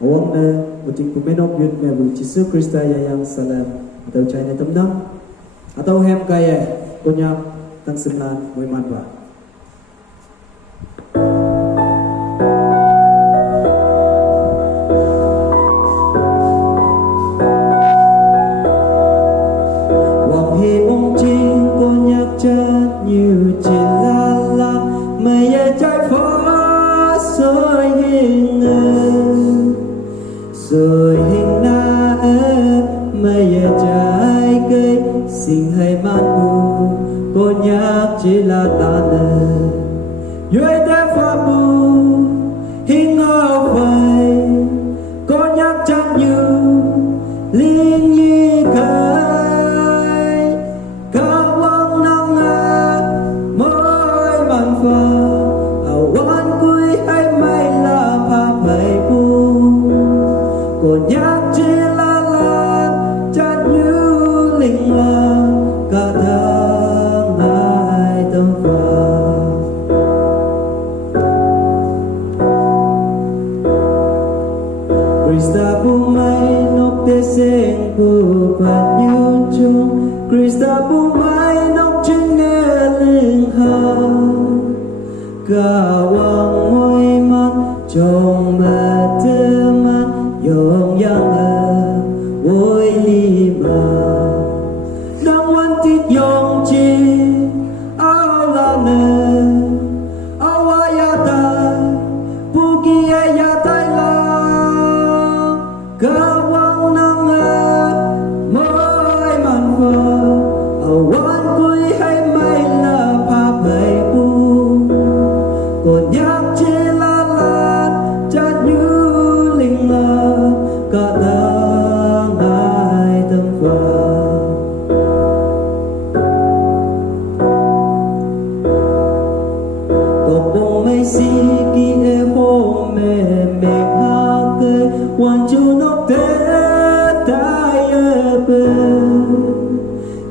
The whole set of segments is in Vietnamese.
Awang na uting pumenok yun nga bu Jisu Krista yang salam atau China temdang atau hem kaya kunyak tang semlan muy manwa. Wang hi ong chinh kunyak chat như chỉ la la mây trái phố soi hình rồi hình na mây trái cây xin hay man bu cô nhắc chỉ là ta nè dưới té pha bu hình ngao phai cô nhắc chẳng như liên nhi khai cao quang năng mỗi bàn phà hào quán cuối hay mây là pha phai bu cô nhắc chỉ là chẳng như linh hoa cả tháng ngày tâm phật Krista bu mai nóc tê sen bu bát như chung Krista bu mai nóc chân nghe linh ha cả wang môi mắt trong mà tơ mắt yong yang ôi li mà đang quan thích yong chi ao la nè ao ya ta buki ya tai la cả quang năng mỗi màn phơ ao quan cuối hay mây là pha phai bu còn nhắc chỉ la chát như linh la cả tháng ngày tâm phật tộc bông mây xì kỳ e hô mẹ mẹ ha cơ quan chú nóc thế tai ơ bơ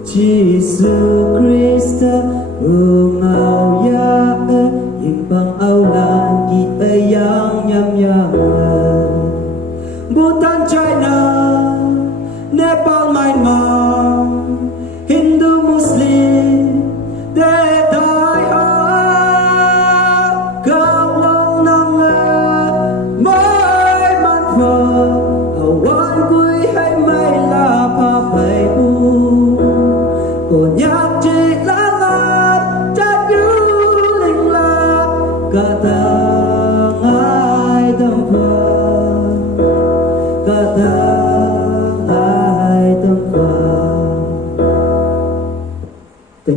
Jesus Christa ngao ya ơ yên bằng áo lan kỳ ơ yang nham yang Bhutan, China, Nepal, Myanmar, Hindu, Muslim, they die hard. Cao long năng mỗi man phật,